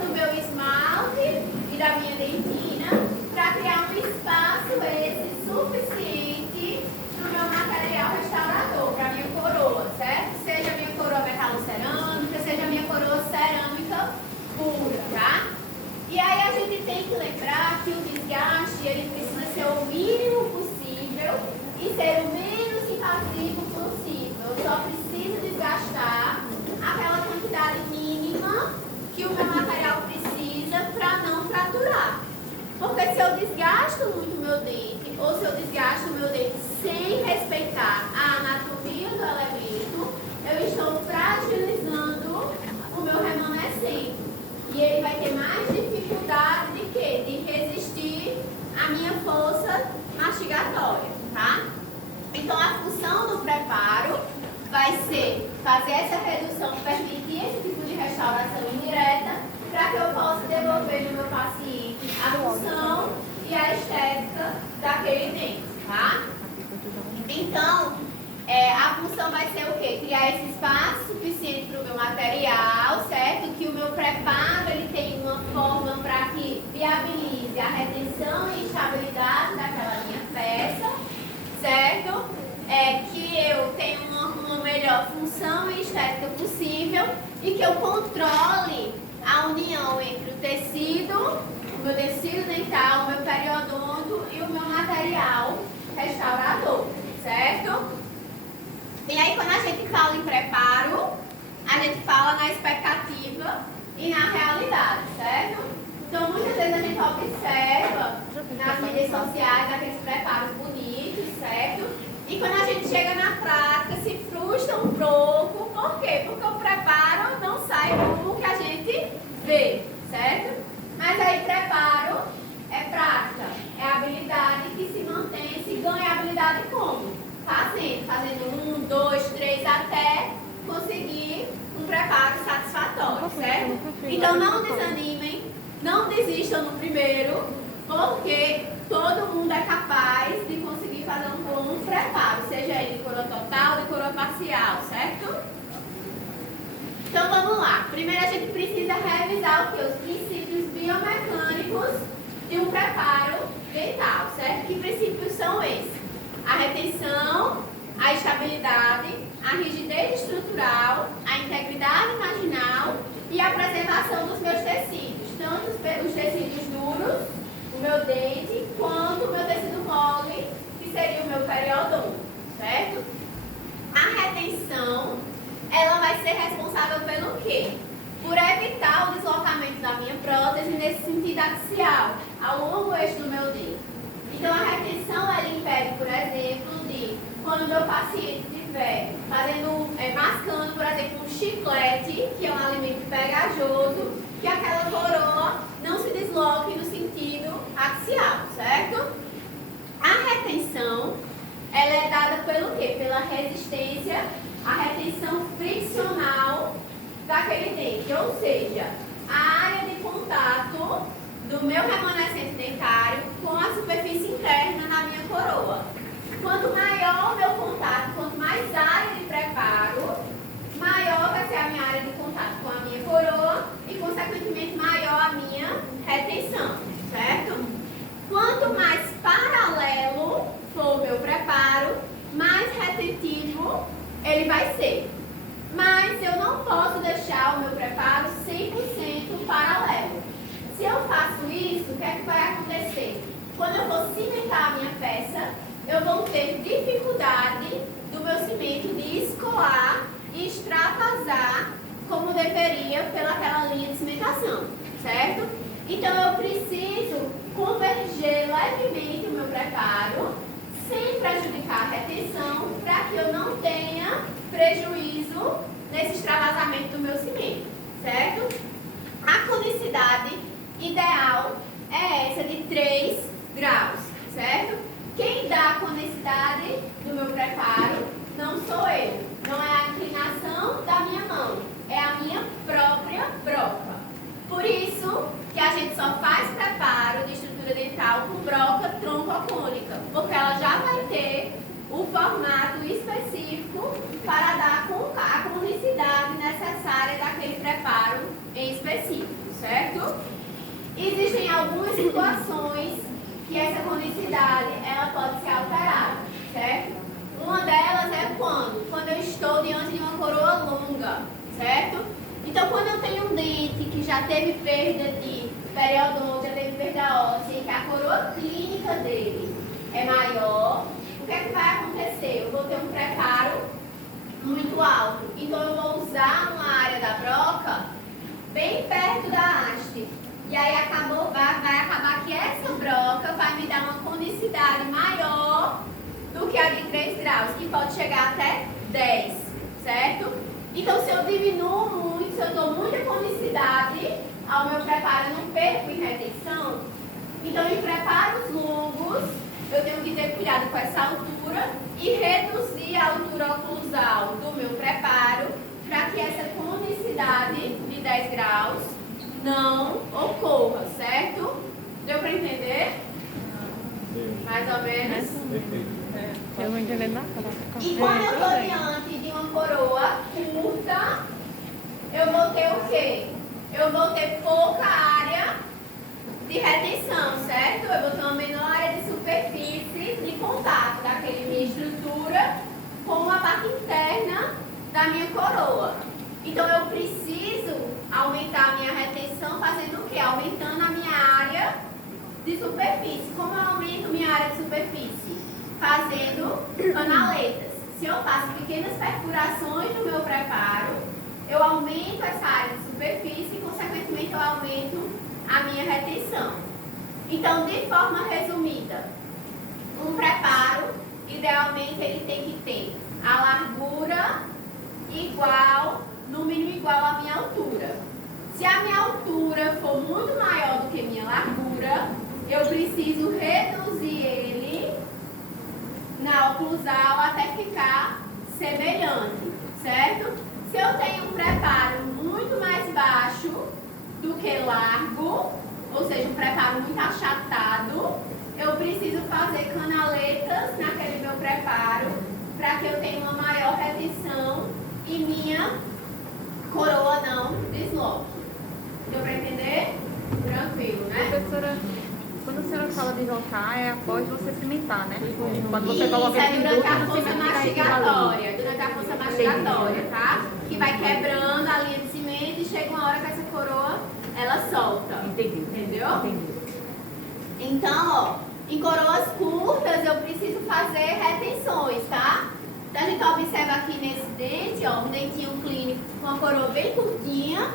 do meu esmalte e da minha dentina para criar um espaço esse suficiente para o meu material restaurador, para a minha coroa, certo? Seja a minha coroa metalocerâmica, seja a minha coroa cerâmica pura, tá? E aí a gente tem que lembrar que o desgaste ele precisa ser o mínimo possível e ser o menos invasivo possível. Eu só preciso desgastar aquela quantidade mínima que o meu material precisa para não fraturar. Porque se eu desgasto muito o meu dente, ou se eu desgasto o meu dente sem respeitar a anatomia do elemento, eu estou fragilizando o meu remanescente. E ele vai ter mais dificuldade de quê? De resistir à minha força mastigatória, tá? Então a função do preparo vai ser fazer essa redução, permitir esse tipo de restauração indireta, para que eu possa devolver no meu paciente a função e a estética daquele dente, tá? Então, a função vai ser o quê? Criar esse espaço suficiente para o meu material, certo? Que o meu preparo ele tem uma forma para que viabilize a retenção e estabilidade daquela minha peça, certo? Que eu tenha uma melhor função e estética possível e que eu controle a união entre o tecido, o meu tecido dental, o meu periodonto e o meu material restaurador, certo? E aí, quando a gente fala em preparo, a gente fala na expectativa e na realidade, certo? Então, muitas vezes a gente observa nas mídias sociais aqueles preparos bonitos, certo? E quando a gente chega na prática, se frustra um pouco. Por quê? Porque o preparo não sai como que a gente vê, certo? Mas aí, preparo é prática, é habilidade que se mantém, se ganha habilidade como? Fazendo 1, 2, 3 até conseguir um preparo satisfatório, certo? Então não desanimem, não desistam no primeiro, porque todo mundo é capaz de conseguir fazer um bom preparo, seja ele de coroa total ou de coroa parcial, certo? Então vamos lá. Primeiro a gente precisa revisar o que? Os princípios biomecânicos de um preparo dental, certo? Que princípios são esses? A retenção, a estabilidade, a rigidez estrutural, a integridade marginal e a preservação dos meus tecidos, tanto os tecidos duros, o meu dente, quanto o meu tecido mole, que seria o meu periodonto, certo? A retenção, ela vai ser responsável pelo quê? Por evitar o deslocamento da minha prótese nesse sentido axial, ao longo do eixo do meu dente. Então, a retenção, ela impede, por exemplo, de quando o meu paciente estiver mascando, por exemplo, um chiclete, que é um alimento pegajoso, que aquela coroa não se desloque no sentido axial, certo? A retenção, ela é dada pelo quê? Pela resistência, a retenção friccional daquele dente, ou seja, a área de contato do meu remanescente dentário com a superfície interna na minha coroa. Quanto maior o meu contato, quanto mais área de preparo, maior vai ser a minha área de contato com a minha coroa e, consequentemente, maior a minha retenção, certo? Quanto mais paralelo for o meu preparo, mais retentivo ele vai ser. Mas eu não posso deixar o meu preparo 100% paralelo. Se eu faço isso, o que é que vai acontecer? Quando eu for cimentar a minha peça, eu vou ter dificuldade do meu cimento de escoar e extravasar como deveria pelaquela linha de cimentação, certo? Então eu preciso converger levemente o meu preparo, sem prejudicar a retenção, para que eu não tenha prejuízo nesse extravasamento do meu cimento, certo? A conicidade ideal é essa de 3 graus, certo? Quem dá a conicidade do meu preparo não sou eu, não é a inclinação da minha mão, é a minha própria broca. Por isso que a gente só faz preparo de estrutura dental com broca troncocônica, porque ela já vai ter o formato específico para dar a conicidade necessária daquele preparo em específico, certo? Existem algumas situações que essa conicidade ela pode ser alterada, certo? Uma delas é quando eu estou diante de uma coroa longa, certo? Então, quando eu tenho um dente que já teve perda de periodonte, já teve perda óssea, e que a coroa clínica dele é maior, o que é que vai acontecer? Eu vou ter um preparo muito alto. Então, eu vou usar uma área da broca bem perto da haste. E aí vai acabar que essa broca vai me dar uma conicidade maior do que a de 3 graus, que pode chegar até 10, certo? Então, se eu diminuo muito, se eu dou muita conicidade ao meu preparo, eu não perco em retenção. Então, em preparos longos, eu tenho que ter cuidado com essa altura e reduzir a altura oclusal do meu preparo para que essa conicidade de 10 graus não ocorra, certo? Deu para entender? Mais ou menos? Eu não entendo nada. E quando eu estou diante de uma coroa curta, eu vou ter o quê? Eu vou ter pouca área de retenção, certo? Eu vou ter uma menor área de superfície de contato daquele minha estrutura com a parte interna da minha coroa. Então, eu preciso aumentar a minha retenção fazendo o quê? Aumentando a minha área de superfície. Como eu aumento minha área de superfície? Fazendo canaletas. Se eu faço pequenas perfurações no meu preparo, eu aumento essa área de superfície e, consequentemente, eu aumento a minha retenção. Então, de forma resumida, um preparo, idealmente, ele tem que ter a largura igual, no mínimo igual à minha altura. Se a minha altura for muito maior do que minha largura, eu preciso reduzir ele na oclusal até ficar semelhante, certo? Se eu tenho um preparo muito mais baixo do que largo, ou seja, um preparo muito achatado, eu preciso fazer canaletas naquele meu preparo para que eu tenha uma maior retenção e minha coroa não desloque. Deu para entender? Tranquilo, né? Professora, quando a senhora fala de rotar, é após você cimentar, né? Quando você coloca Isso, esse durante a induto, força você mastigatória. Durante a força mastigatória, tá? Que vai quebrando a linha de cimento e chega uma hora que essa coroa, ela solta. Entendi. Entendeu? Entendi. Então, ó, em coroas curtas eu preciso fazer retenções, tá? Então a gente observa aqui nesse dente, ó, um dentinho clínico com uma coroa bem curtinha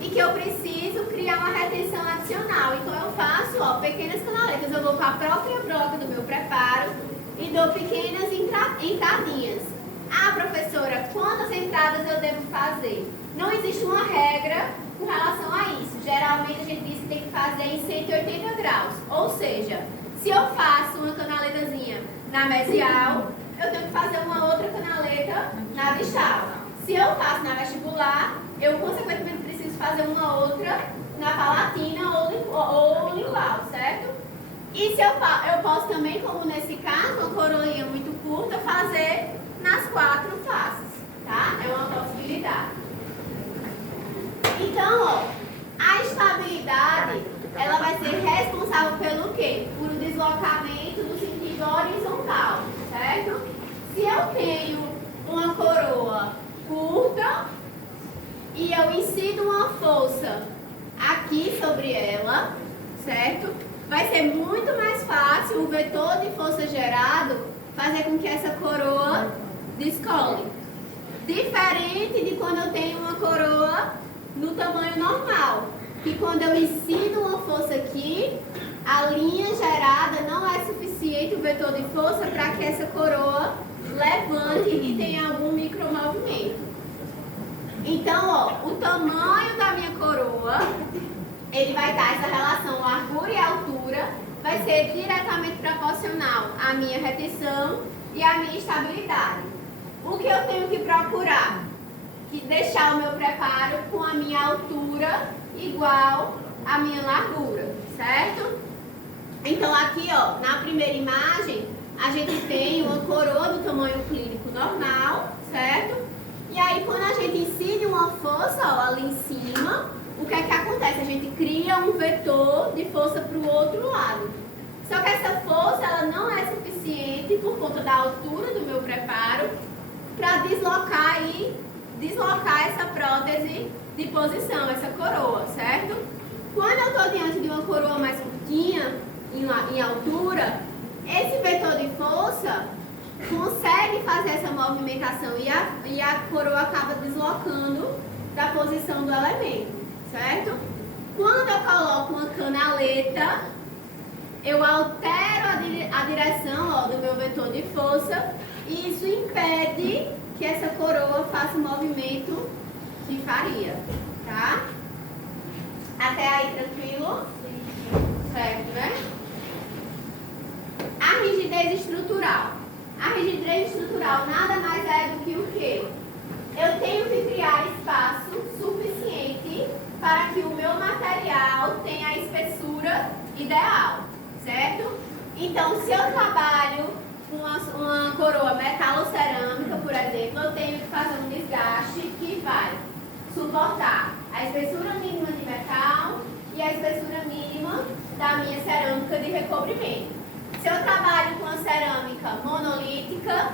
e que eu preciso criar uma retenção adicional. Então eu faço, ó, pequenas canaletas. Eu vou com a própria broca do meu preparo e dou pequenas entradinhas. Ah, professora, quantas entradas eu devo fazer? Não existe uma regra com relação a isso. Geralmente a gente diz que tem que fazer em 180 graus. Ou seja, se eu faço uma canaletazinha na mesial, eu tenho que fazer uma outra canaleta na distal. Se eu faço na vestibular, eu consequentemente preciso fazer uma outra na palatina ou lingual, certo? E se eu posso também, como nesse caso, uma coroinha muito curta, fazer nas 4 faces, tá? É uma possibilidade. Então, ó, a estabilidade, ela vai ser responsável pelo quê? Por um deslocamento no sentido horizontal, certo? Se eu tenho uma coroa curta e eu incido uma força aqui sobre ela, certo? Vai ser muito mais fácil o vetor de força gerado fazer com que essa coroa descole. Diferente de quando eu tenho uma coroa no tamanho normal, que quando eu incido uma força aqui, a linha gerada não é suficiente, o vetor de força, para que essa coroa levante e tenha algum micromovimento. Então, ó, o tamanho da minha coroa, ele vai dar essa relação largura e altura, vai ser diretamente proporcional à minha retenção e à minha estabilidade. O que eu tenho que procurar? Que deixar o meu preparo com a minha altura igual à minha largura, certo? Então aqui, ó, na primeira imagem, a gente tem uma coroa do tamanho clínico normal, certo? E aí quando a gente incide uma força, ó, ali em cima, o que é que acontece? A gente cria um vetor de força para o outro lado. Só que essa força ela não é suficiente por conta da altura do meu preparo para deslocar essa prótese de posição, essa coroa, certo? Quando eu estou diante de uma coroa mais curtinha, em altura, esse vetor de força consegue fazer essa movimentação e a coroa acaba deslocando da posição do elemento, certo? Quando eu coloco uma canaleta, eu altero a direção do meu vetor de força e isso impede que essa coroa faça o movimento que faria, tá? Até aí, tranquilo? Certo, né? A rigidez estrutural. A rigidez estrutural nada mais é do que o quê? Eu tenho que criar espaço suficiente para que o meu material tenha a espessura ideal, certo? Então, se eu trabalho com uma coroa metalocerâmica, por exemplo, eu tenho que fazer um desgaste que vai suportar a espessura mínima de metal e a espessura mínima da minha cerâmica de recobrimento. Se eu trabalho com uma cerâmica monolítica,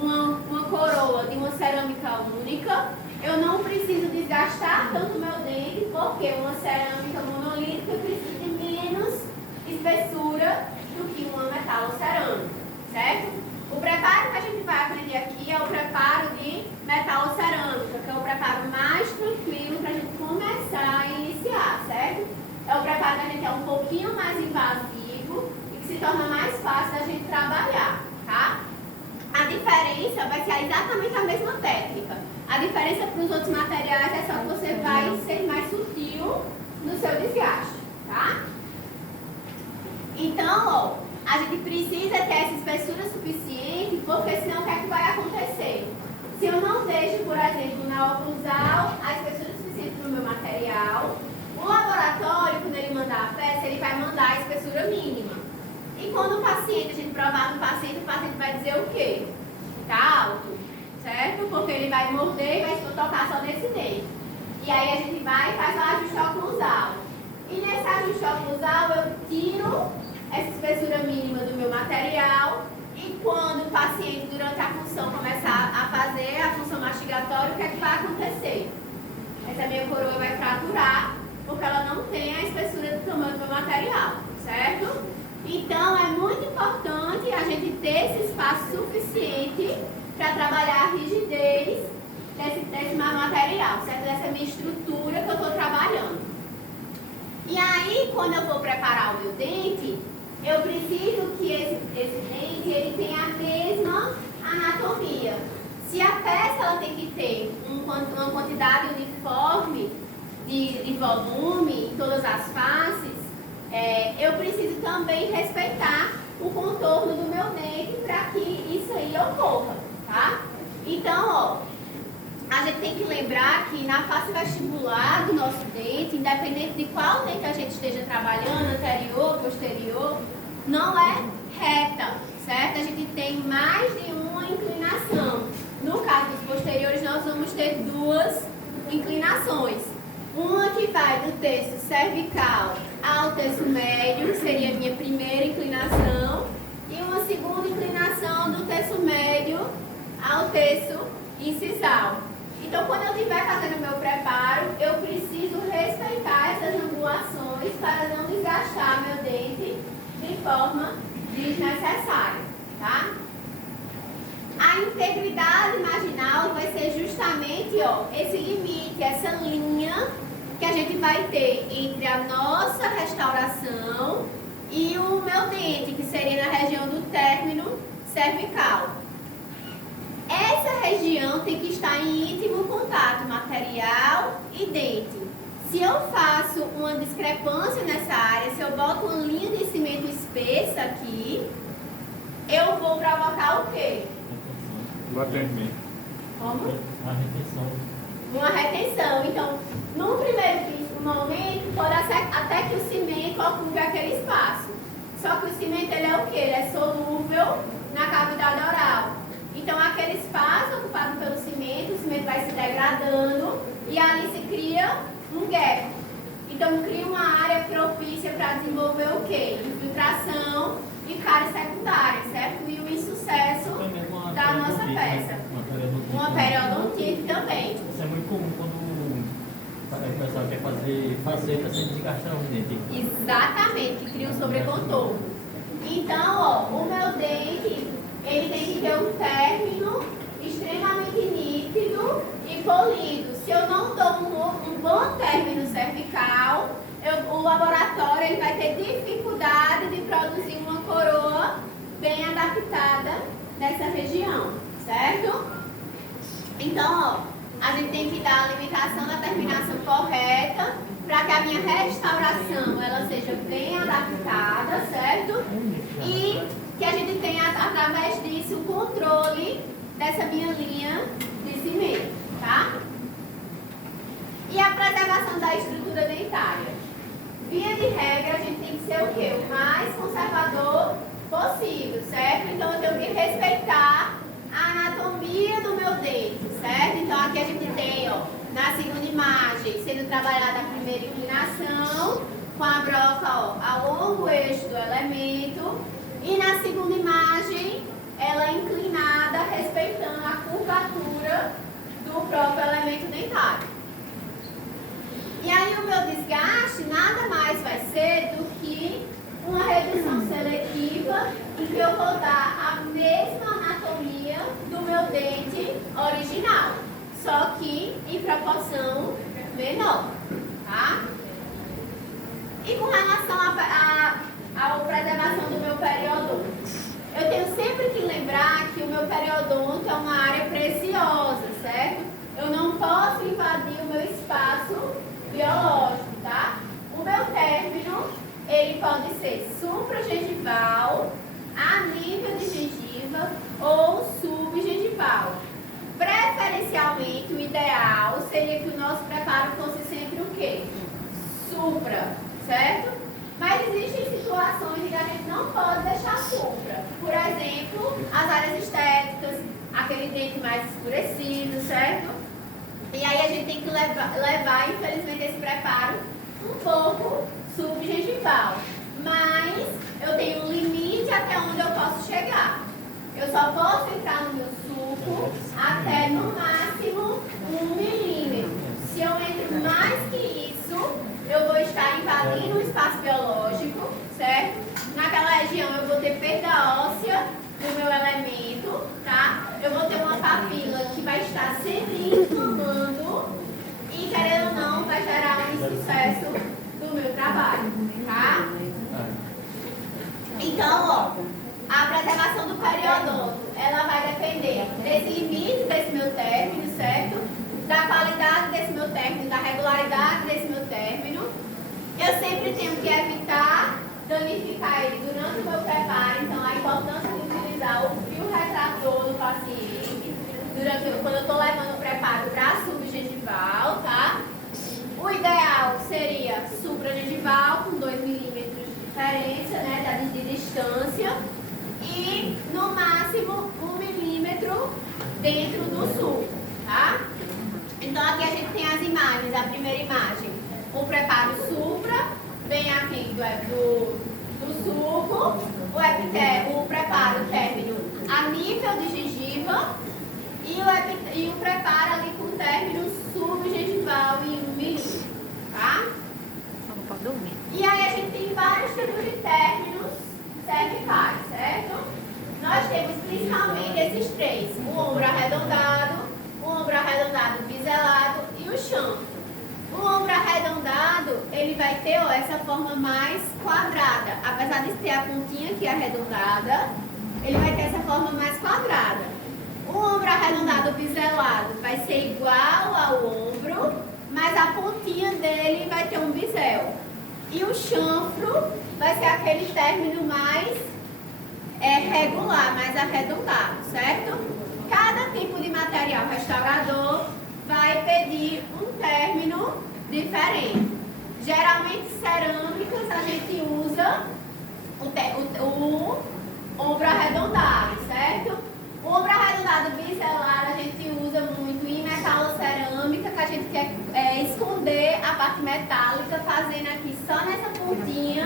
uma coroa de uma cerâmica única, eu não preciso desgastar tanto o meu dente, porque uma cerâmica monolítica precisa de menos espessura do que uma metalocerâmica, certo? O preparo que a gente vai aprender aqui é o preparo de metalocerâmica, que é o preparo mais tranquilo para a gente começar a iniciar, certo? É o preparo que a gente é um pouquinho mais invasivo e que se torna mais fácil da gente trabalhar, tá? A diferença vai ser exatamente a mesma técnica. A diferença para os outros materiais é só que você vai ser mais sutil no seu desgaste, tá? Então, ó, a gente precisa ter essa espessura suficiente, porque senão o que é que vai acontecer? Se eu não deixo, por exemplo, na oclusal a espessura suficiente para o meu material, o laboratório, quando ele mandar a peça, ele vai mandar a espessura mínima. E quando o paciente, a gente provar no paciente, o paciente vai dizer o quê? Tá alto, certo? Porque ele vai morder e vai tocar só nesse dente. E aí a gente vai e faz o ajuste oclusal. E nesse ajuste oclusal eu tiro essa espessura mínima do meu material e quando o paciente, durante a função, começar a fazer a função mastigatória, o que é que vai acontecer? Essa minha coroa vai fraturar, porque ela não tem a espessura do tamanho do meu material, certo? Então, é muito importante a gente ter esse espaço suficiente para trabalhar a rigidez desse meu material, certo? Dessa minha estrutura que eu estou trabalhando. E aí, quando eu vou preparar o meu dente, eu preciso que esse dente ele tenha a mesma anatomia. Se a peça ela tem que ter uma quantidade uniforme de volume em todas as faces, eu preciso também respeitar o contorno do meu dente para que isso aí ocorra, tá? Então, ó, a gente tem que lembrar que na face vestibular do nosso dente, independente de qual dente a gente esteja trabalhando, anterior, posterior, não é reta, certo? A gente tem mais de uma inclinação. No caso dos posteriores, nós vamos ter duas inclinações. Uma que vai do terço cervical ao terço médio, que seria a minha primeira inclinação, e uma segunda inclinação do terço médio ao terço incisal. Então, quando eu estiver fazendo o meu preparo, eu preciso respeitar essas angulações para não desgastar meu dente de forma desnecessária, tá? A integridade marginal vai ser justamente, ó, esse limite, essa linha que a gente vai ter entre a nossa restauração e o meu dente, que seria na região do término cervical. Essa região tem que estar em íntimo contato, material e dente. Se eu faço uma discrepância nessa área, se eu boto uma linha de cimento espessa aqui, eu vou provocar o quê? Batimento. Como? Uma retenção. Uma retenção. Então, num primeiro momento, pode ser até que o cimento ocupe aquele espaço. Só que o cimento, ele é o quê? Ele é solúvel na cavidade oral. Então, aquele espaço ocupado pelo cimento, o cimento vai se degradando e ali se cria um gap. Então, cria uma área tendência para desenvolver o quê? Infiltração e cárie secundária, certo? E o insucesso da nossa peça. Uma periodontite também. Isso é muito comum quando o pessoal quer fazer faceta sem desgastar o dente. Exatamente, que cria um sobrecontorno. Então, ó, o meu dente, ele tem que ter um término extremamente nítido e polido. Se eu não dou um bom término cervical, o laboratório ele vai ter dificuldade de produzir uma coroa bem adaptada nessa região, certo? Então, ó, a gente tem que dar a limitação da terminação correta para que a minha restauração ela seja bem adaptada, certo? E que a gente tenha, através disso, o controle dessa minha linha de cimento, tá? E a preservação da estrutura dentária. Via de regra, a gente tem que ser o quê? O mais conservador possível, certo? Então, eu tenho que respeitar a anatomia do meu dente, certo? Então, aqui a gente tem, ó, na segunda imagem, sendo trabalhada a primeira inclinação, com a broca, ó, ao longo eixo do elemento. E na segunda imagem, ela é inclinada, respeitando a curvatura do próprio elemento dentário. E aí o meu desgaste nada mais vai ser do que uma redução seletiva em que eu vou dar a mesma anatomia do meu dente original, só que em proporção menor, tá? E com relação à preservação do meu periodonto, eu tenho sempre que lembrar que o meu periodonto é uma área preciosa, certo? Eu não posso invadir o meu espaço biológico, tá? O meu término, ele pode ser supragengival, a nível de gengiva ou subgengival. Preferencialmente, o ideal seria que o nosso preparo fosse sempre o quê? Supra, certo? Mas existem situações em que a gente não pode deixar supra. Por exemplo, as áreas estéticas, aquele dente mais escurecido, certo? E aí a gente tem que levar, infelizmente, esse preparo um pouco subgengival. Mas eu tenho um limite até onde eu posso chegar. Eu só posso entrar no meu suco até no máximo 1 milímetro. Se eu entro mais que isso, eu vou estar invadindo o espaço biológico, certo? Naquela região eu vou ter perda óssea do meu elemento, tá? Eu vou ter uma papila que vai estar sempre inflamando e, querendo ou não, vai gerar um insucesso do meu trabalho, tá? Então, ó, a preservação do periodonto, ela vai depender desse limite desse meu término, certo? Da qualidade desse meu término, da regularidade desse meu término. Eu sempre tenho que evitar danificar ele durante o meu preparo, então a importância de utilizar o fio retrator do paciente quando eu estou levando o preparo para subgengival, tá? O ideal seria supragengival, com 2 milímetros de diferença, né, de distância, e no máximo 1 milímetro dentro do sulco, tá? Então aqui a gente tem as imagens. A primeira imagem, o preparo supra, bem aqui do sulco, o preparo término a nível de gengiva e o preparo ali com término subgengival em 1 milímetro, tá? Só não pode dormir. E aí a gente tem vários tipos de términos cervicais, certo? Nós temos principalmente esses três: o ombro arredondado, o ombro arredondado biselado e o chanfro. O ombro arredondado, ele vai ter, ó, essa forma mais quadrada. Apesar de ter a pontinha aqui arredondada, ele vai ter essa forma mais quadrada. O ombro arredondado biselado vai ser igual ao ombro, mas a pontinha dele vai ter um bisel. E o chanfro vai ser aquele término mais regular, mais arredondado, certo? Cada tipo de material restaurador vai pedir um término diferente. Geralmente, cerâmicas, a gente usa o ombro arredondado, certo? O ombro arredondado biselado a gente usa muito em metalocerâmica, que a gente quer esconder a parte metálica, fazendo aqui só nessa pontinha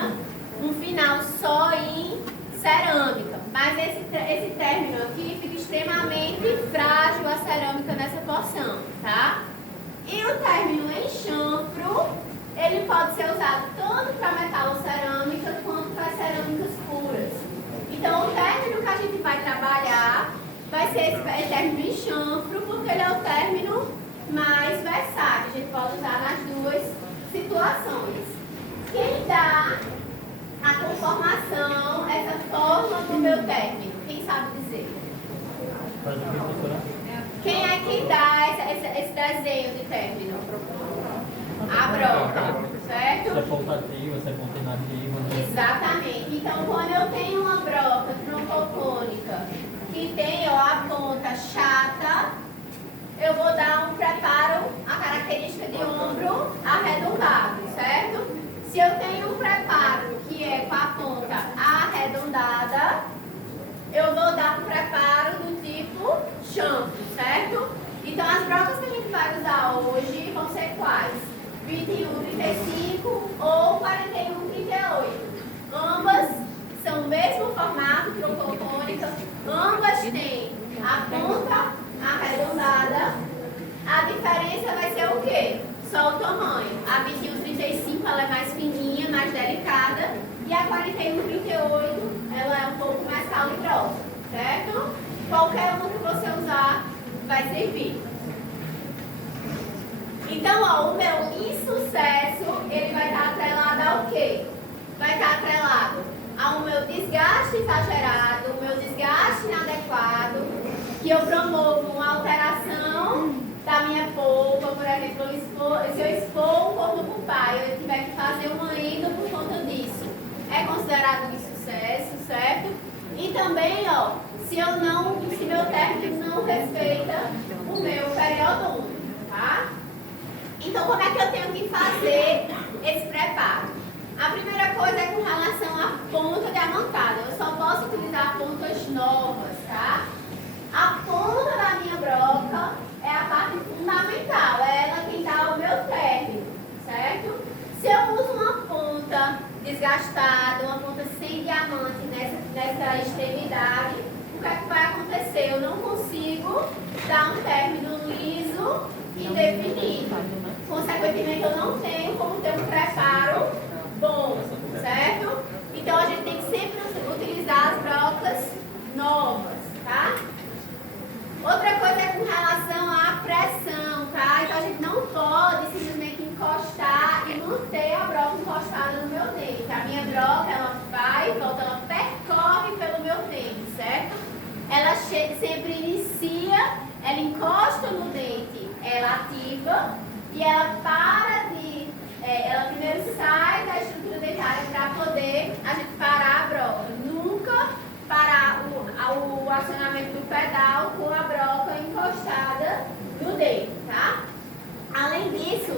cerâmica. Mas esse término aqui fica extremamente frágil a cerâmica nessa porção, tá? E o término enxanfro, ele pode ser usado tanto para metalocerâmica quanto para cerâmicas puras. Então, o término que a gente vai trabalhar vai ser esse término enxanfro, porque ele é o término mais versátil. A gente pode usar nas duas situações. Quem dá a conformação, essa forma do meu término? Quem sabe dizer? Faz o que, professora? Quem é que dá esse desenho de término? A broca, certo? Se é pontativa, se é pontenativa, né? Exatamente. Então, quando eu tenho uma broca troncocônica que tem a ponta chata, eu vou dar um preparo, a característica de ombro arredondado, certo? Se eu tenho um preparo que é com a ponta arredondada, eu vou dar um preparo do tipo chanfro, certo? Então, as brocas que a gente vai usar hoje vão ser quais? 21,35 ou 41,38. Ambas são o mesmo formato, troncocônicas, ambas têm a ponta arredondada. A diferença vai ser o quê? Só o tamanho. A 21,35 ela é mais fininha, mais delicada, e a 41,38 ela é um pouco mais calibrosa, certo? Qualquer uma que você usar vai servir. Então, ó, o meu insucesso, ele vai estar atrelado ao quê? Vai estar atrelado ao meu desgaste exagerado, o meu desgaste inadequado, que eu promovo uma alteração da minha polpa, por exemplo, se eu expor um corpo pulpar e eu tiver que fazer uma endo por conta disso, é considerado um insucesso, certo? E também, ó, se meu técnico não respeita o meu periodôncio, tá? Então, como é que eu tenho que fazer esse preparo? A primeira coisa é com relação à ponta diamantada. Eu só posso utilizar pontas novas, tá? A ponta da minha broca é a parte fundamental, é ela quem dá o meu término, certo? Se eu uso uma ponta desgastada, uma ponta sem diamante nessa extremidade, o que é que vai acontecer? Eu não consigo dar um término liso e definido. Consequentemente, eu não tenho como ter um preparo bom, certo? Então, a gente tem que sempre utilizar as brocas novas, tá? Outra coisa é com relação à pressão, tá? Então, a gente não pode simplesmente encostar e manter a broca encostada no meu dente. A minha broca, ela vai e volta, ela percorre pelo meu dente, certo? Ela sempre inicia, ela encosta no dente, ela ativa e ela ela primeiro sai da estrutura dentária para poder a gente parar a broca. Nunca parar o acionamento do pedal com a broca encostada no dente, tá? Além disso,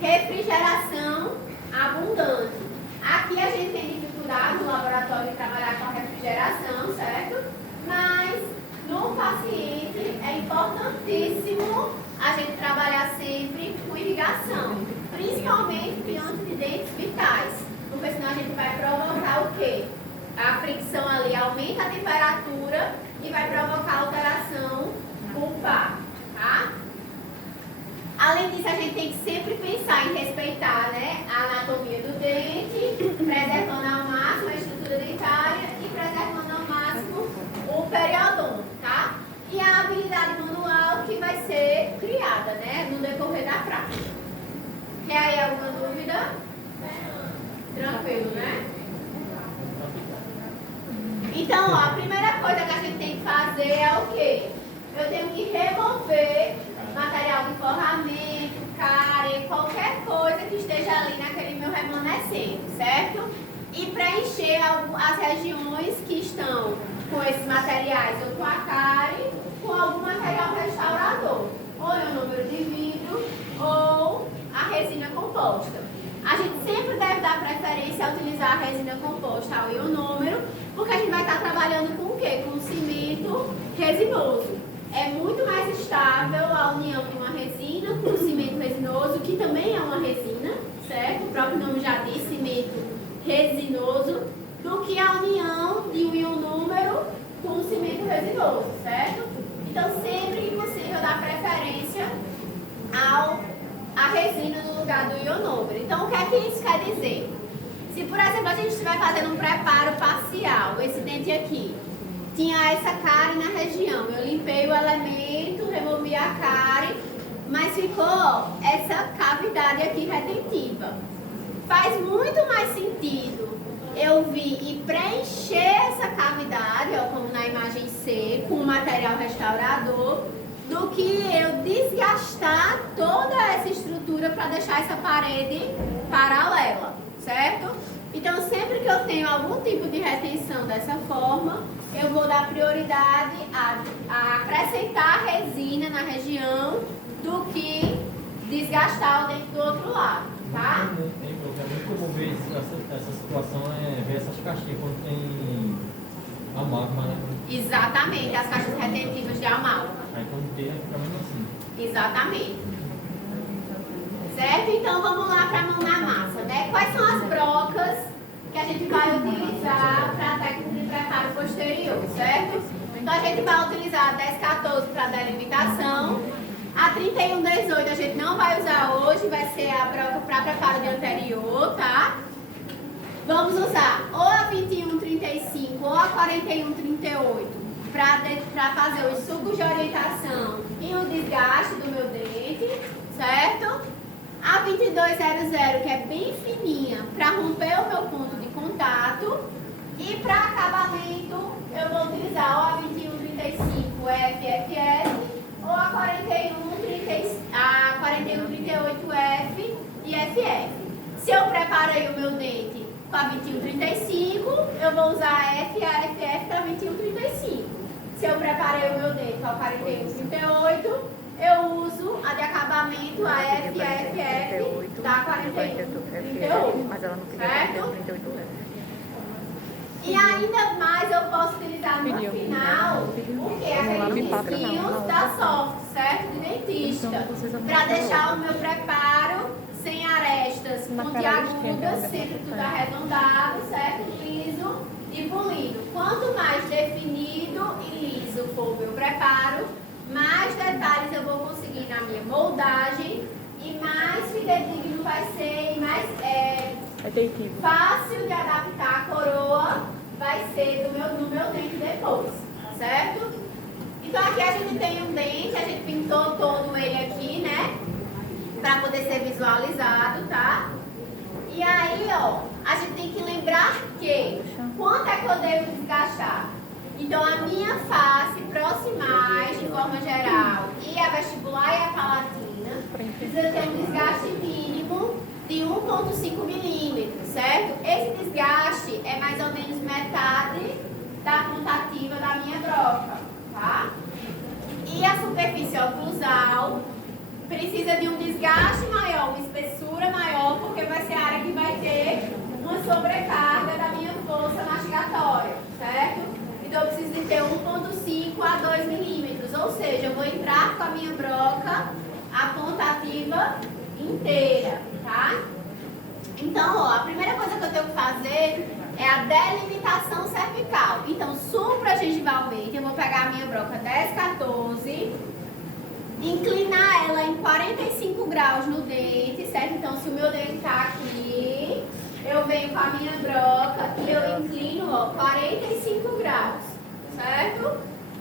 refrigeração abundante. Aqui a gente tem dificuldade no laboratório de trabalhar com a refrigeração, certo? Mas no paciente é importantíssimo a gente trabalhar sempre com irrigação, principalmente diante de dentes vitais, porque senão a gente vai provocar o quê? A fricção ali aumenta a temperatura e vai provocar alteração pulpar, tá? Além disso, a gente tem que sempre pensar em respeitar, né, a anatomia do dente, preservando ao máximo a estrutura dentária e preservando ao máximo o periodonto, tá? E a habilidade manual que vai ser criada, né, no decorrer da prática. Tem aí alguma dúvida? Tranquilo, né? Então, ó, a primeira coisa que a gente tem que fazer é o quê? Eu tenho que remover material de forramento, cárie, qualquer coisa que esteja ali naquele meu remanescente, certo? E preencher as regiões que estão com esses materiais, ou com a cárie, com algum material restaurador, ou em um número de vidro, ou a resina composta. A gente sempre deve dar preferência a utilizar a resina composta ao ionômero, porque a gente vai estar trabalhando com o quê? Com cimento resinoso. É muito mais estável a união de uma resina com o cimento resinoso, que também é uma resina, certo? O próprio nome já diz, cimento resinoso, do que a união de um ionômero por exemplo, a gente estiver fazendo um preparo parcial, esse dente aqui, tinha essa cárie na região, eu limpei o elemento, removi a cárie, mas ficou essa cavidade aqui retentiva. Faz muito mais sentido eu vir e preencher essa cavidade, ó, como na imagem C, com material restaurador, do que eu desgastar toda essa estrutura para deixar essa parede paralela, certo? Então, sempre que eu tenho algum tipo de retenção dessa forma, eu vou dar prioridade a acrescentar resina na região do que desgastar o dente do outro lado, tá? É muito comum ver essa situação, ver essas caixinhas quando tem amálgama, né? Exatamente, as caixas retentivas de amálgama. Aí quando tem, fica mesmo assim. Exatamente. Certo? Então vamos lá para a mão na massa, né? Quais são as brocas que a gente vai utilizar para a técnica de preparo posterior, certo? Então a gente vai utilizar a 1014 para delimitação. A 3118 a gente não vai usar hoje, vai ser a broca para preparo de anterior, tá? Vamos usar ou a 2135 ou a 4138 para fazer os sucos de orientação e o desgaste do meu dente, certo? A 2200, que é bem fininha, para romper o meu ponto de contato. E para acabamento, eu vou utilizar ou a 2135 FFS ou a 4138F e FF. Se eu preparei o meu dente com a 2135, eu vou usar a F e a FF para 2135. Se eu preparei o meu dente com a 4138, eu uso a de acabamento, a F e a FF da 4138. Mas ela não queria certo? 38F. E ainda mais eu posso utilizar no final o que? Aqueles risquinhos da soft, certo? De dentista. Para deixar o meu preparo sem arestas, pontiagudas, sempre tudo arredondado, certo? Liso e polido. Quanto mais definido e liso for o meu preparo, mais detalhes eu vou conseguir na minha moldagem e mais fidedigno vai ser e mais fácil de adaptar a coroa vai ser no meu dente depois, certo? Então aqui a gente tem um dente, a gente pintou todo ele aqui, né? Para poder ser visualizado, tá? E aí, ó, a gente tem que lembrar que quanto é que eu devo desgastar? Então a minha face proximais, de forma geral, e a vestibular e a palatina, precisa ter um desgaste mínimo de 1,5 milímetros, certo? Esse desgaste é mais ou menos metade da pontativa da minha broca, tá? E a superfície oclusal precisa de um desgaste maior, uma espessura maior, porque vai ser a área que vai ter uma sobrecarga da minha força mastigatória, certo? Então eu preciso de ter 1,5 a 2 milímetros, ou seja, eu vou entrar com a minha broca, a pontativa inteira, tá? Então, ó, a primeira coisa que eu tenho que fazer é a delimitação cervical. Então, supragengivalmente, eu vou pegar a minha broca 1014, inclinar ela em 45 graus no dente, certo? Então, se o meu dente tá aqui, eu venho com a minha broca e eu inclino, ó, 45 graus, certo?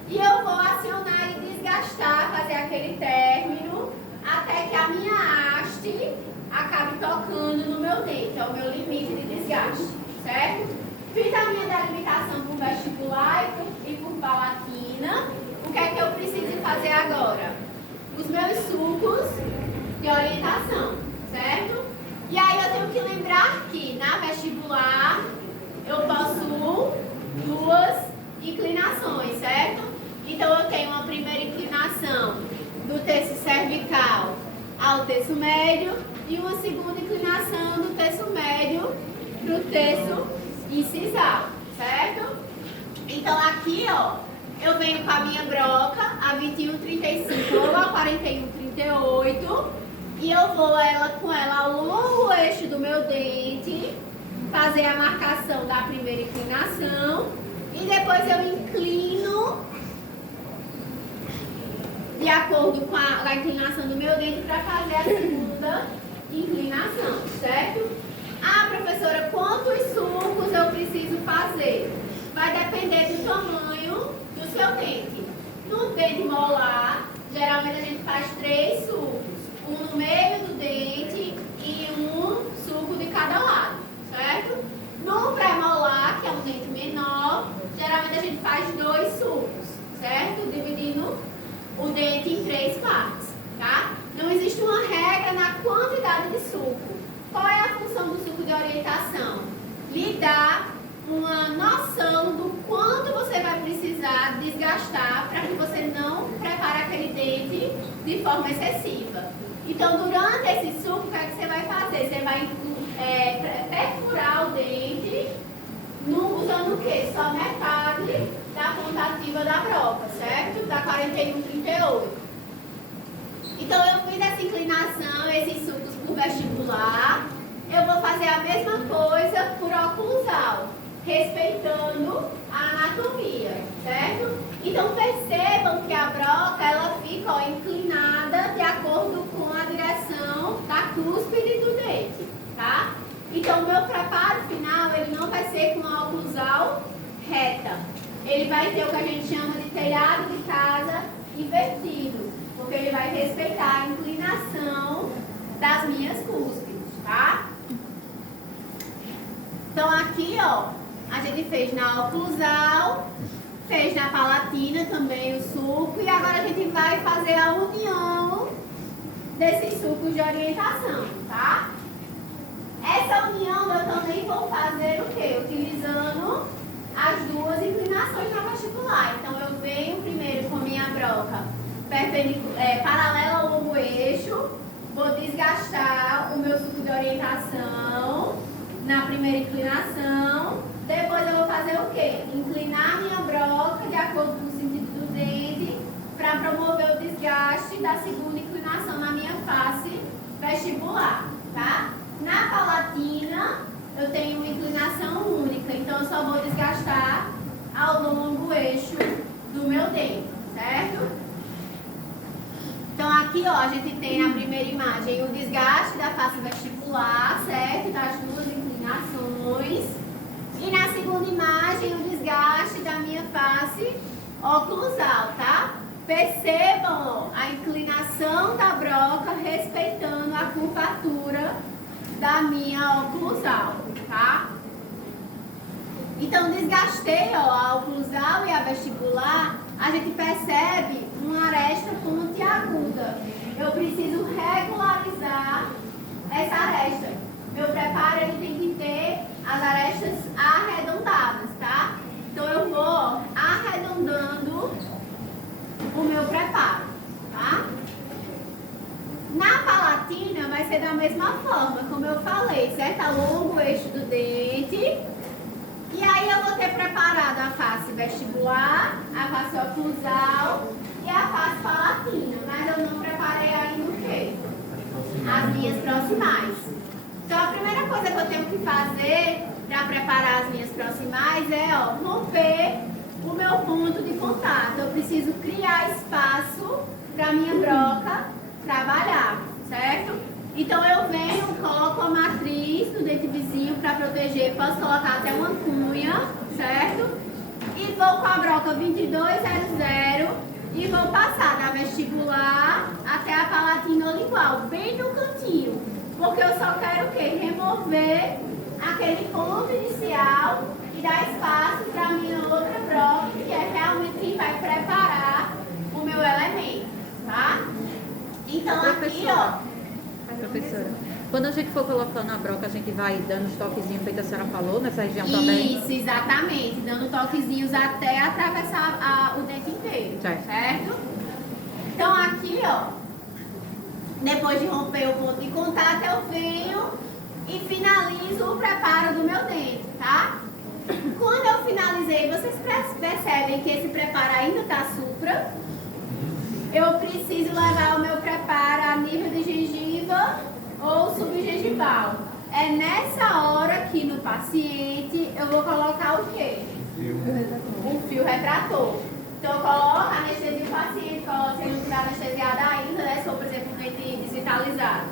E eu vou acionar e desgastar, fazer aquele término, até que a minha haste acabe tocando no meu dente, é o meu limite de desgaste, certo? Fiz a minha delimitação por vestibular e por palatina. O que é que eu preciso fazer agora? Os meus sucos de orientação, certo? E aí eu tenho que lembrar que na vestibular eu possuo duas inclinações, certo? Então eu tenho uma primeira inclinação do terço cervical ao terço médio e uma segunda inclinação do terço médio para o terço incisal, certo? Então aqui, ó, eu venho com a minha broca, a 2135 ou a 4138, e eu vou com ela ao longo do eixo do meu dente, fazer a marcação da primeira inclinação, e depois eu inclino de acordo com a inclinação do meu dente para fazer a segunda inclinação, certo? Ah, professora, quantos dente molar, geralmente a gente faz 3 sucos. Um no meio do dente e um suco de cada lado, certo? No pré-molar, que é um dente menor, geralmente a gente faz 2 sucos, certo? Dividindo o dente em 3 partes, tá? Não existe uma regra na quantidade de suco. Qual é a função do suco de orientação? Lhe dá uma noção do quanto você vai precisar desgastar para que você não prepare aquele dente de forma excessiva. Então, durante esse suco, o que é que você vai fazer? Você vai perfurar o dente usando o quê? Só metade da ponta ativa da broca, certo? Da 41-38. Então, eu fiz essa inclinação, esses sucos por vestibular. Eu vou fazer a mesma coisa por oclusal, respeitando a anatomia, certo? Então, percebam que a broca, ela fica inclinada de acordo com a direção da cúspide do dente, tá? Então, o meu preparo final, ele não vai ser com a oclusal reta. Ele vai ter o que a gente chama de telhado de casa invertido, porque ele vai respeitar a inclinação das minhas cúspides, tá? Então, aqui, ó, a gente fez na oclusal, fez na palatina também o suco, e agora a gente vai fazer a união desses sucos de orientação, tá? Essa união eu também vou fazer o quê? Utilizando as 2 inclinações na vestibular. Então, eu venho primeiro com a minha broca paralela ao longo eixo, vou desgastar o meu suco de orientação na primeira inclinação. Depois eu vou fazer o quê? Inclinar minha broca de acordo com o sentido do dente para promover o desgaste da segunda inclinação na minha face vestibular, tá? Na palatina, eu tenho uma inclinação única, então eu só vou desgastar ao longo do eixo do meu dente, certo? Então aqui, ó, a gente tem na primeira imagem o desgaste da face vestibular, certo? Das 2 inclinações. E na segunda imagem, o desgaste da minha face oclusal, tá? Percebam, ó, a inclinação da broca respeitando a curvatura da minha oclusal, tá? Então, desgastei, ó, a oclusal e a vestibular, a gente percebe uma aresta pontiaguda. Eu preciso regularizar essa aresta. Meu preparo, ele tem que ter as arestas arredondadas, tá? Então, eu vou, ó, arredondando o meu preparo, tá? Na palatina vai ser da mesma forma, como eu falei, certo? Ao longo do eixo do dente. E aí eu vou ter preparado a face vestibular, a face oclusal e a face palatina. Mas eu não preparei ainda o quê? As minhas proximais. Então a primeira coisa que eu tenho que fazer para preparar as minhas proximais é, ó, romper o meu ponto de contato. Eu preciso criar espaço para minha broca trabalhar, certo? Então eu venho, coloco a matriz no dente vizinho para proteger, posso colocar até uma cunha, certo? E vou com a broca 2200 e vou passar da vestibular até a palatina lingual, bem no cantinho. Porque eu só quero o quê? Remover aquele ponto inicial e dar espaço para a minha outra broca, que é realmente quem vai preparar o meu elemento, tá? Então aqui, ó. Professora, quando a gente for colocando a broca, a gente vai dando os toquezinhos, feito a senhora falou, nessa região também? Isso, exatamente. Dando toquezinhos até atravessar o dente inteiro, certo? Então aqui, ó, depois de romper o ponto de contato, eu venho e finalizo o preparo do meu dente, tá? Quando eu finalizei, vocês percebem que esse preparo ainda tá supra. Eu preciso levar o meu preparo a nível de gengiva ou subgengival. É nessa hora que no paciente eu vou colocar o quê? Um fio retrator. Então eu coloco, anestesia o paciente, coloco, se ele não estiver anestesiado ainda, né? Se for, por exemplo, um dente desvitalizado.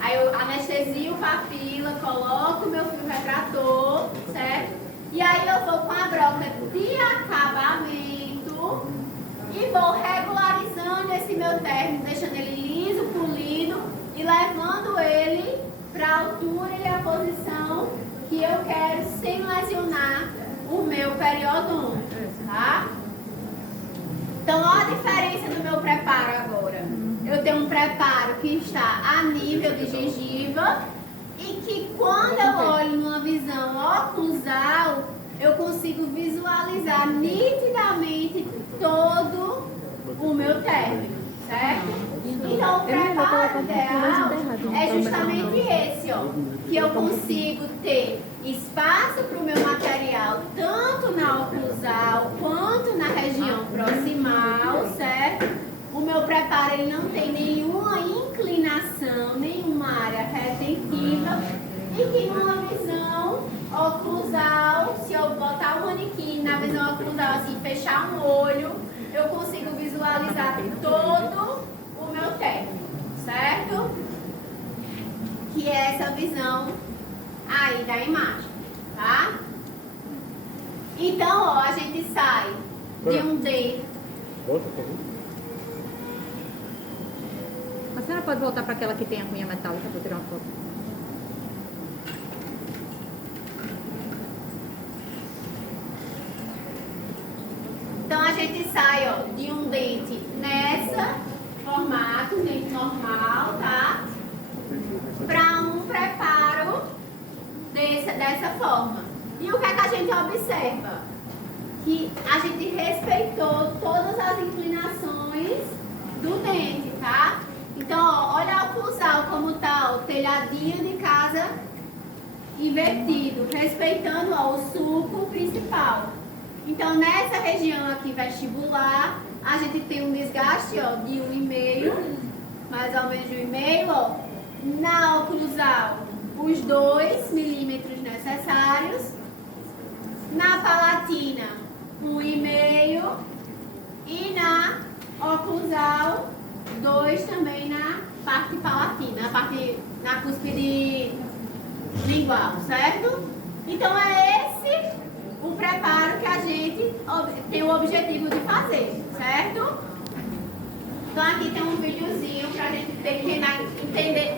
Aí eu anestesio papila, coloco o meu fio retrator, certo? E aí eu vou com a broca de acabamento e vou regular término, deixando ele liso, polido e levando ele para a altura e a posição que eu quero sem lesionar o meu periodonto, tá? Então, olha a diferença do meu preparo agora. Eu tenho um preparo que está a nível de gengiva e que quando eu olho numa visão oclusal, eu consigo visualizar nitidamente todo o meu término, certo? Então, o preparo ideal é justamente esse, ó, que eu consigo ter espaço para o meu material, tanto na oclusal quanto na região proximal, certo? O meu preparo ele não tem nenhuma inclinação, nenhuma área retentiva e que numa visão oclusal, se eu botar o manequim na visão oclusal, assim, fechar um olho, eu consigo visualizar todo o meu término, certo? Que é essa visão aí da imagem, tá? Então, ó, a gente sai de um dente. Volta, por favor. A senhora pode voltar para aquela que tem a cunha metálica para tirar uma foto? Então a gente sai, ó, de um dente nessa formato, um dente normal, tá? Para um preparo dessa forma. E o que é que a gente observa? Que a gente respeitou todas as inclinações do dente, tá? Então, ó, olha a oclusal como tá, o telhadinho de casa invertido, respeitando, ó, o sulco principal. Então, nessa região aqui vestibular, a gente tem um desgaste, ó, de 1,5, mais ou menos de 1,5, ó. Na oclusal, os 2 milímetros necessários. Na palatina, 1,5. E na oclusal, 2 também na parte palatina, na cúspide lingual, certo? Então, é esse o preparo que a gente tem o objetivo de fazer, certo? Então aqui tem um videozinho pra gente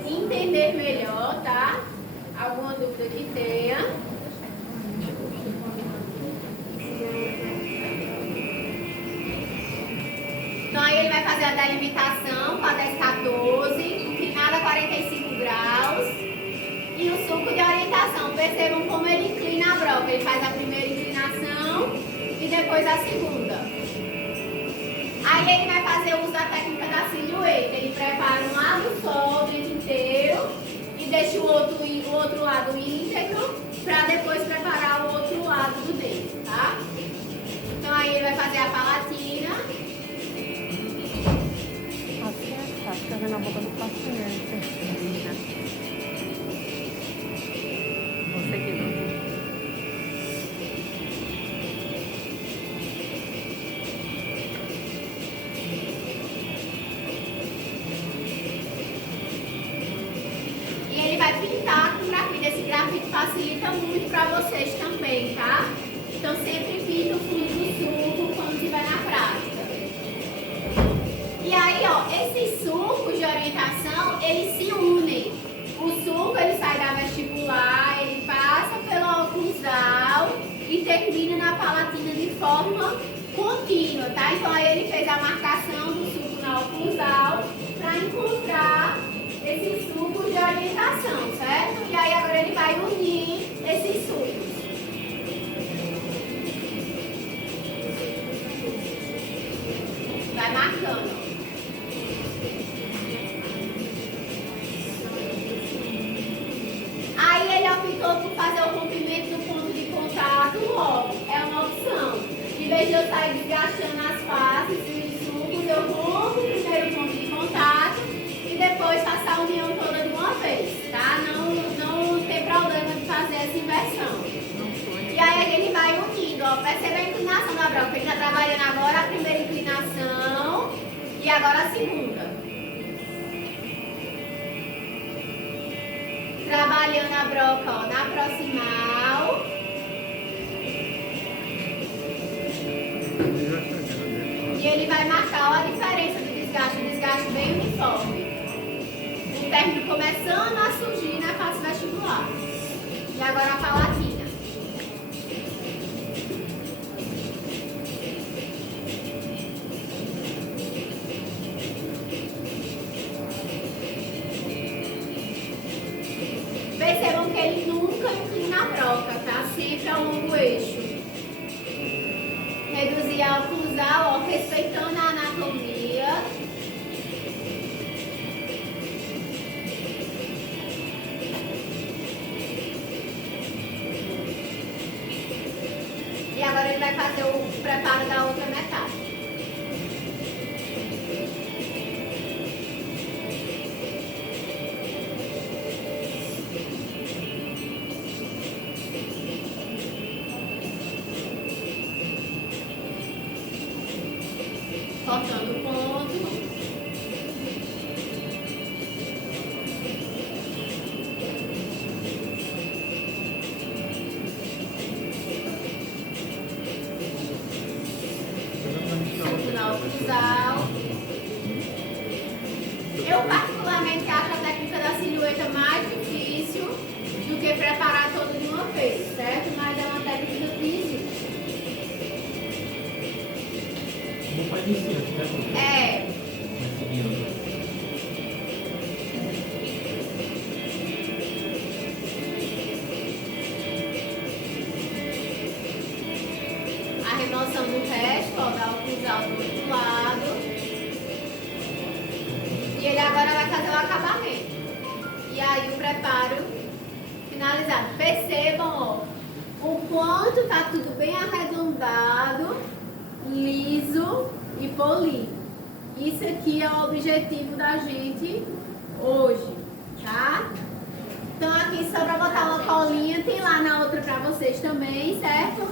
entender melhor, tá? Alguma dúvida que tenha. Então aí ele vai fazer a delimitação para 10-14, inclinada a 45 graus. E o sulco de orientação, percebam como ele inclina a broca. Ele faz a primeira inclinação e depois a segunda. Aí ele vai fazer uso da técnica da silhueta. Ele prepara um lado só, o dente inteiro, e deixa o outro lado íntegro, para depois preparar o outro lado do dente, tá? Então aí ele vai fazer a palatina. Fica vendo a boca do paciente. Você que não. E ele vai pintar com grafite. Esse grafite facilita muito para vocês também, tá? Então sempre pinta o fundo do sulco quando estiver na prática. E aí, ó, esses sulcos de orientação, eles se unem. O sulco, ele sai da vestibular, ele passa pela oclusal e termina na palatina de forma contínua, tá? Então aí ele fez a marcação do sulco na oclusal para encontrar esses sulcos de orientação, certo? E aí agora ele vai unir esses sulcos. Vai marcando. Aí ele optou por fazer o rompimento do ponto de contato logo. É uma opção. Em vez de eu sair desgastando as faces e os sulcos, eu rompo o primeiro ponto de contato e depois faço a união toda de uma vez, tá? Não tem problema de fazer essa inversão. E aí ele vai unindo, ó. Percebe a inclinação da broca. Ele está trabalhando agora a primeira inclinação e agora a segunda. Trabalhando a broca, ó, na proximal. E ele vai marcar, ó, a diferença do desgaste. O desgaste uniforme. O término começando a surgir na fase vestibular. E agora a palatina. Percebam que ele nunca inclina a broca, tá? Sempre ao longo do eixo. Reduzir a oclusal, ó, respeitando a anatomia. E agora ele vai fazer o preparo da outra metade. Cortando o ponto. Final cruzal. Eu particularmente acho a técnica da silhueta mais difícil do que preparar todo de uma vez, certo? Mas é uma técnica que existe. Não faz em cima, né? É. Vai seguindo. A remoção do resto, ó, dá o cruzal do outro lado. E ele agora vai fazer o acabamento. E aí o preparo finalizado. Percebam, ó, o quanto tá tudo bem arredondado, liso e polido. Isso aqui é o objetivo da gente hoje, tá? Então aqui só pra botar uma colinha, tem lá na outra pra vocês também, certo?